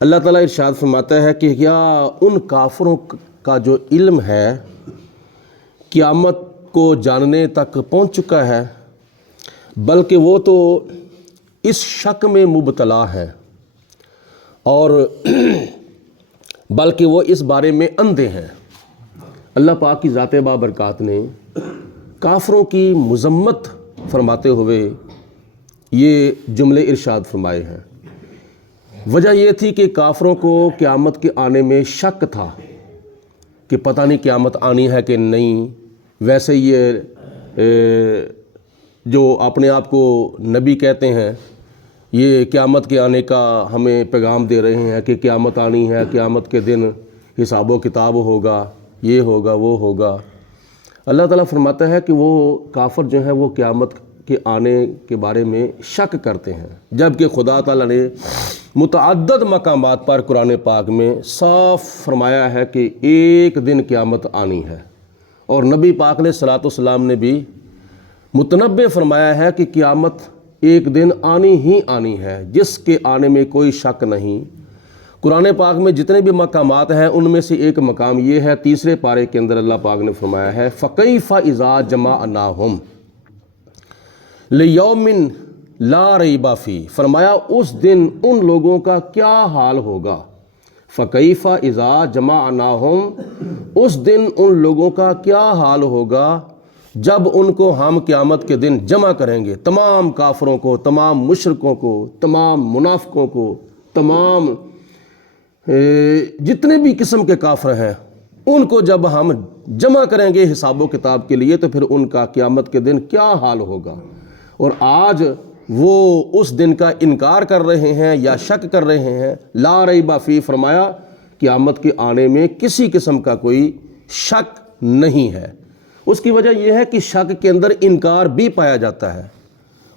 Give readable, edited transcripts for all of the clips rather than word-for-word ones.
اللہ تعالیٰ ارشاد فرماتا ہے کہ کیا ان کافروں کا جو علم ہے قیامت کو جاننے تک پہنچ چکا ہے، بلکہ وہ تو اس شک میں مبتلا ہے اور بلکہ وہ اس بارے میں اندھے ہیں۔ اللہ پاک کی ذات بابرکات نے کافروں کی مذمت فرماتے ہوئے یہ جملے ارشاد فرمائے ہیں۔ وجہ یہ تھی کہ کافروں کو قیامت کے آنے میں شک تھا کہ پتہ نہیں قیامت آنی ہے کہ نہیں۔ ویسے یہ جو اپنے آپ کو نبی کہتے ہیں، یہ قیامت کے آنے کا ہمیں پیغام دے رہے ہیں کہ قیامت آنی ہے، قیامت کے دن حساب و کتاب ہوگا، یہ ہوگا وہ ہوگا۔ اللہ تعالیٰ فرماتا ہے کہ وہ کافر جو ہیں وہ قیامت کے آنے کے بارے میں شک کرتے ہیں، جبکہ خدا تعالیٰ نے متعدد مقامات پر قرآن پاک میں صاف فرمایا ہے کہ ایک دن قیامت آنی ہے، اور نبی پاک علیہ الصلوۃ والسلام نے بھی متنبع فرمایا ہے کہ قیامت ایک دن آنی ہی آنی ہے، جس کے آنے میں کوئی شک نہیں۔ قرآن پاک میں جتنے بھی مقامات ہیں ان میں سے ایک مقام یہ ہے، تیسرے پارے کے اندر اللہ پاک نے فرمایا ہے فَكَيْفَ إِذَا جَمَعْنَاهُمْ لِيَوْمٍ لَا رَيْبَ فِيهِ، فرمایا اس دن ان لوگوں کا کیا حال ہوگا۔ فَكَيْفَ إِذَا جَمَعْنَاهُمْ، اس دن ان لوگوں کا کیا حال ہوگا جب ان کو ہم قیامت کے دن جمع کریں گے، تمام کافروں کو، تمام مشرکوں کو، تمام منافقوں کو، تمام جتنے بھی قسم کے کافر ہیں ان کو جب ہم جمع کریں گے حساب و کتاب کے لیے، تو پھر ان کا قیامت کے دن کیا حال ہوگا۔ اور آج وہ اس دن کا انکار کر رہے ہیں یا شک کر رہے ہیں۔ لا ریب فیہ، فرمایا قیامت کے آنے میں کسی قسم کا کوئی شک نہیں ہے۔ اس کی وجہ یہ ہے کہ شک کے اندر انکار بھی پایا جاتا ہے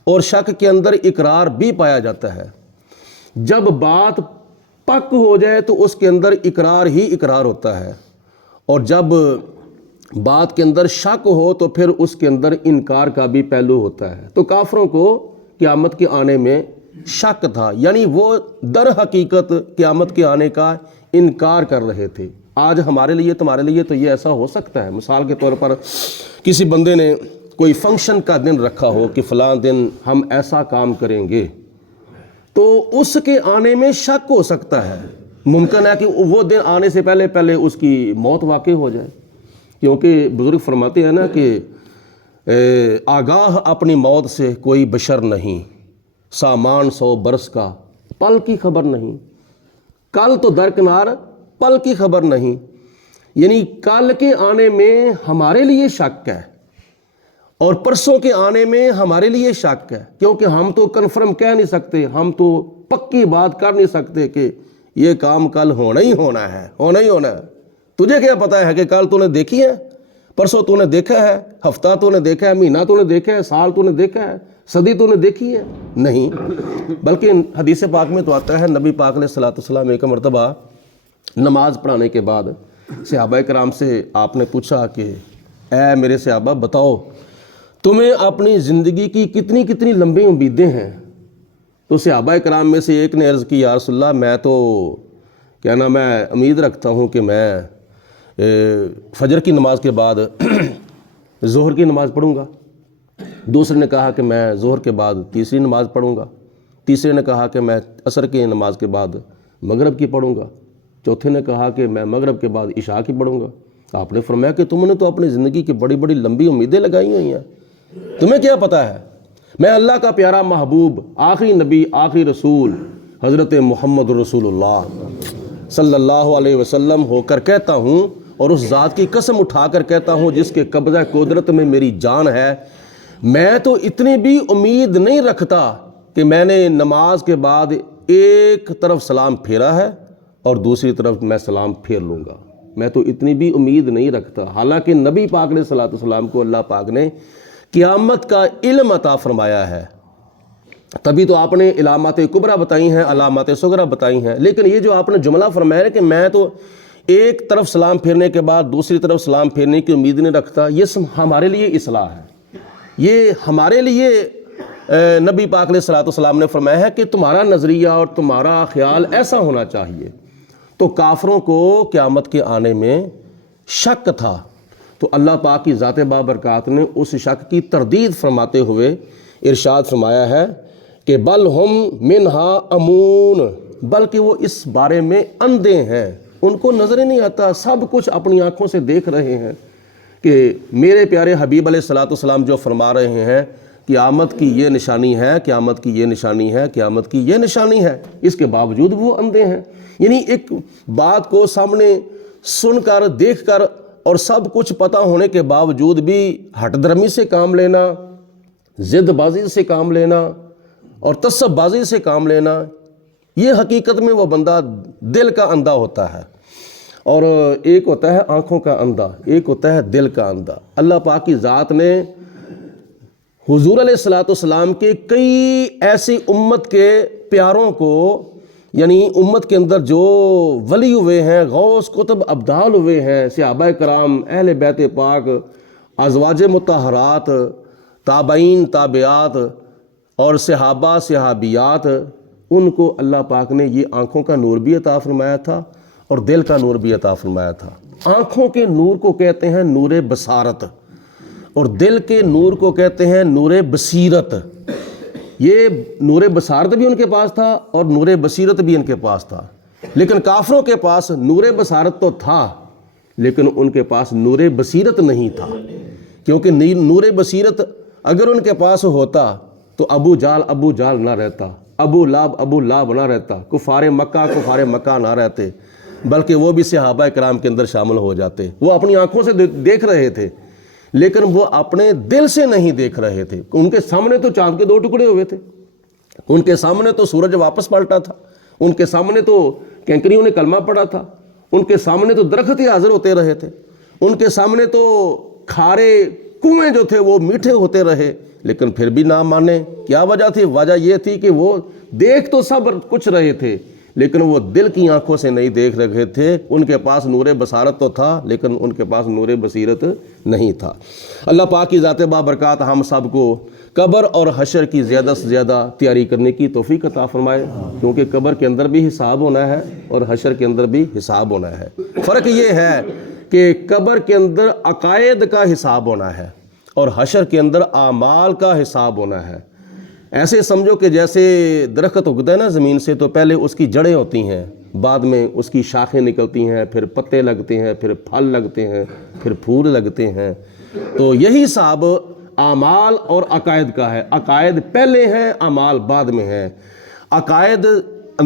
اور شک کے اندر اقرار بھی پایا جاتا ہے۔ جب بات پک ہو جائے تو اس کے اندر اقرار ہی اقرار ہوتا ہے، اور جب بات کے اندر شک ہو تو پھر اس کے اندر انکار کا بھی پہلو ہوتا ہے۔ تو کافروں کو قیامت کے آنے میں شک تھا، یعنی وہ در حقیقت قیامت کے آنے کا انکار کر رہے تھے۔ آج ہمارے لیے تمہارے لیے تو یہ ایسا ہو سکتا ہے، مثال کے طور پر کسی بندے نے کوئی فنکشن کا دن رکھا ہو کہ فلاں دن ہم ایسا کام کریں گے، تو اس کے آنے میں شک ہو سکتا ہے۔ ممکن ہے کہ وہ دن آنے سے پہلے اس کی موت واقع ہو جائے، کیونکہ بزرگ فرماتے ہیں نا کہ آگاہ اپنی موت سے کوئی بشر نہیں، سامان 100 برس کا پل کی خبر نہیں۔ کل تو درکنار، پل کی خبر نہیں، یعنی کل کے آنے میں ہمارے لیے شک ہے اور پرسوں کے آنے میں ہمارے لیے شک ہے، کیونکہ ہم تو کنفرم کہہ نہیں سکتے، ہم تو پکی بات کر نہیں سکتے کہ یہ کام کل ہونا ہی ہونا ہے، ہونا ہی ہونا ہے۔ تجھے کیا پتہ ہے کہ کل تو نے دیکھی ہے، پرسوں تو نے دیکھا ہے، ہفتہ تو نے دیکھا ہے، مہینہ تو نے دیکھا ہے، سال تو نے دیکھا ہے، صدی تو نے دیکھی ہے؟ نہیں۔ بلکہ حدیث پاک میں تو آتا ہے، نبی پاک علیہ الصلوۃ والسلام ایک مرتبہ نماز پڑھانے کے بعد صحابہ کرام سے آپ نے پوچھا کہ اے میرے صحابہ بتاؤ تمہیں اپنی زندگی کی کتنی کتنی لمبی امیدیں ہیں؟ تو صحابہ کرام میں سے ایک نے عرض کی یا رسول اللہ میں تو میں امید رکھتا ہوں کہ میں فجر کی نماز کے بعد ظہر کی نماز پڑھوں گا۔ دوسرے نے کہا کہ میں ظہر کے بعد تیسری نماز پڑھوں گا۔ تیسرے نے کہا کہ میں عصر کی نماز کے بعد مغرب کی پڑھوں گا۔ چوتھے نے کہا کہ میں مغرب کے بعد عشاء کی پڑھوں گا۔ آپ نے فرمایا کہ تم نے تو اپنی زندگی کی بڑی بڑی لمبی امیدیں لگائی ہوئی ہیں، تمہیں کیا پتہ ہے؟ میں اللہ کا پیارا محبوب، آخری نبی، آخری رسول حضرت محمد رسول اللہ صلی اللہ علیہ وسلم ہو کر کہتا ہوں، اور اس ذات کی قسم اٹھا کر کہتا ہوں جس کے قبضہ قدرت میں میری جان ہے، میں تو اتنی بھی امید نہیں رکھتا کہ میں نے نماز کے بعد ایک طرف سلام پھیرا ہے اور دوسری طرف میں سلام پھیر لوں گا، میں تو اتنی بھی امید نہیں رکھتا۔ حالانکہ نبی پاک علیہ الصلوۃ والسلام کو اللہ پاک نے قیامت کا علم عطا فرمایا ہے، تبھی تو آپ نے علامات کبریٰ بتائی ہیں، علامات صغریٰ بتائی ہیں۔ لیکن یہ جو آپ نے جملہ فرمایا ہے کہ میں تو ایک طرف سلام پھیرنے کے بعد دوسری طرف سلام پھیرنے کی امید نہیں رکھتا، یہ ہمارے لیے اصلاح ہے، یہ ہمارے لیے نبی پاک علیہ الصلوۃ والسلام نے فرمایا ہے کہ تمہارا نظریہ اور تمہارا خیال ایسا ہونا چاہیے۔ تو کافروں کو قیامت کے آنے میں شک تھا، تو اللہ پاک کی ذات بابرکات نے اس شک کی تردید فرماتے ہوئے ارشاد فرمایا ہے کہ بل ہم منہا امون، بلکہ وہ اس بارے میں اندھے ہیں، ان کو نظر ہی نہیں آتا، سب کچھ اپنی آنکھوں سے دیکھ رہے ہیں کہ میرے پیارے حبیب علیہ الصلوۃ والسلام جو فرما رہے ہیں قیامت کی یہ نشانی ہے، قیامت کی یہ نشانی ہے، قیامت کی یہ نشانی ہے، اس کے باوجود وہ اندھے ہیں۔ یعنی ایک بات کو سامنے سن کر دیکھ کر اور سب کچھ پتہ ہونے کے باوجود بھی ہٹ درمی سے کام لینا، ضد بازی سے کام لینا اور تعصب بازی سے کام لینا، یہ حقیقت میں وہ بندہ دل کا اندھا ہوتا ہے۔ اور ایک ہوتا ہے آنکھوں کا اندھا، ایک ہوتا ہے دل کا اندھا۔ اللہ پاک کی ذات نے حضور علیہ الصلوۃ والسلام کے کئی ایسی امت کے پیاروں کو، یعنی امت کے اندر جو ولی ہوئے ہیں، غوث قطب ابدال ہوئے ہیں، صحابہ کرام، اہل بیت پاک، ازواج مطہرات، تابعین، تابعات اور صحابہ صحابیات، ان کو اللہ پاک نے یہ آنکھوں کا نور بھی عطا فرمایا تھا اور دل کا نور بھی عطا فرمایا تھا۔ آنکھوں کے نور کو کہتے ہیں نور بصارت اور دل کے نور کو کہتے ہیں نور بصیرت۔ یہ نور بصارت بھی ان کے پاس تھا اور نور بصیرت بھی ان کے پاس تھا، لیکن کافروں کے پاس نور بصارت تو تھا لیکن ان کے پاس نور بصیرت نہیں تھا، کیونکہ نور بصیرت اگر ان کے پاس ہوتا تو ابو جال نہ رہتا، ابو لاب نہ رہتا، کفار مکہ نہ رہتے، بلکہ وہ بھی صحابہ کرام کے اندر شامل ہو جاتے۔ وہ اپنی آنکھوں سے دیکھ رہے تھے لیکن وہ اپنے دل سے نہیں دیکھ رہے تھے۔ ان کے سامنے تو چاند کے 2 ٹکڑے ہوئے تھے، ان کے سامنے تو سورج واپس پلٹا تھا، ان کے سامنے تو کینکریوں نے کلمہ پڑھا تھا، ان کے سامنے تو درخت ہی حاضر ہوتے رہے تھے، ان کے سامنے تو کھارے کنویں جو تھے وہ میٹھے ہوتے رہے، لیکن پھر بھی نہ مانے۔ کیا وجہ تھی؟ وجہ یہ تھی کہ وہ دیکھ تو سب کچھ رہے تھے لیکن وہ دل کی آنکھوں سے نہیں دیکھ رہے تھے۔ ان کے پاس نور بصارت تو تھا لیکن ان کے پاس نور بصیرت نہیں تھا۔ اللہ پاک کی ذات بابرکات ہم سب کو قبر اور حشر کی زیادہ سے زیادہ تیاری کرنے کی توفیق عطا فرمائے، کیونکہ قبر کے اندر بھی حساب ہونا ہے اور حشر کے اندر بھی حساب ہونا ہے۔ فرق یہ ہے کہ قبر کے اندر عقائد کا حساب ہونا ہے اور حشر کے اندر اعمال کا حساب ہونا ہے۔ ایسے سمجھو کہ جیسے درخت اگتا ہے نا زمین سے، تو پہلے اس کی جڑیں ہوتی ہیں، بعد میں اس کی شاخیں نکلتی ہیں، پھر پتے لگتے ہیں، پھر پھل لگتے ہیں، پھر پھول لگتے ہیں۔ تو یہی حساب اعمال اور عقائد کا ہے۔ عقائد پہلے ہیں، اعمال بعد میں ہیں۔ عقائد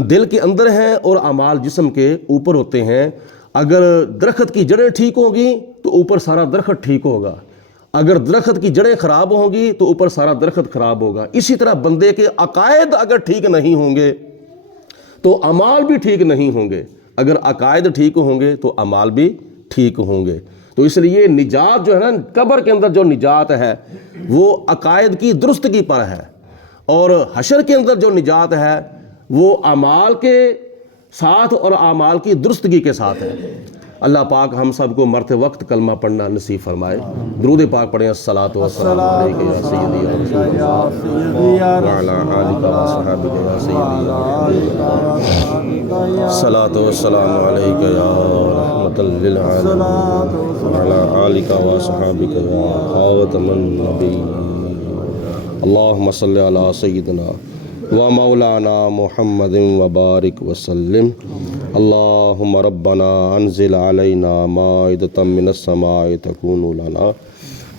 دل کے اندر ہیں اور اعمال جسم کے اوپر ہوتے ہیں۔ اگر درخت کی جڑیں ٹھیک ہوں گی تو اوپر سارا درخت ٹھیک ہوگا، اگر درخت کی جڑیں خراب ہوں گی تو اوپر سارا درخت خراب ہوگا۔ اسی طرح بندے کے عقائد اگر ٹھیک نہیں ہوں گے تو اعمال بھی ٹھیک نہیں ہوں گے، اگر عقائد ٹھیک ہوں گے تو اعمال بھی ٹھیک ہوں گے۔ تو اس لیے نجات جو ہے نا، قبر کے اندر جو نجات ہے وہ عقائد کی درستگی پر ہے، اور حشر کے اندر جو نجات ہے وہ اعمال کے ساتھ اور اعمال کی درستگی کے ساتھ ہے۔ اللہ پاک ہم سب کو مرتے وقت کلمہ پڑھنا نصیب فرمائے۔ درود پاک پڑھیں، الصلاۃ والسلام علیک یا سیدی یا رسول اللہ وعلی آلک و صحابک یا سیدی، الصلاۃ والسلام علیک یا رحمۃ للعالمین وعلی آلک و صحابک یا خاتم النبیین۔ اللہم صلی علی سیدنا و مولانا محمد وبارک وسلم۔ اللہم ربنا انزل علینا مائدۃ من السماء تکون لنا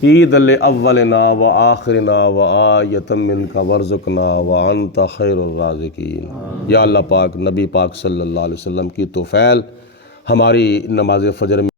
عید لاولنا و آخرنا و آیۃ منک وارزقنا وانت خیر الرازقین۔ یا اللہ پاک نبی پاک صلی اللہ علیہ وسلم کی توفیل ہماری نماز فجر میں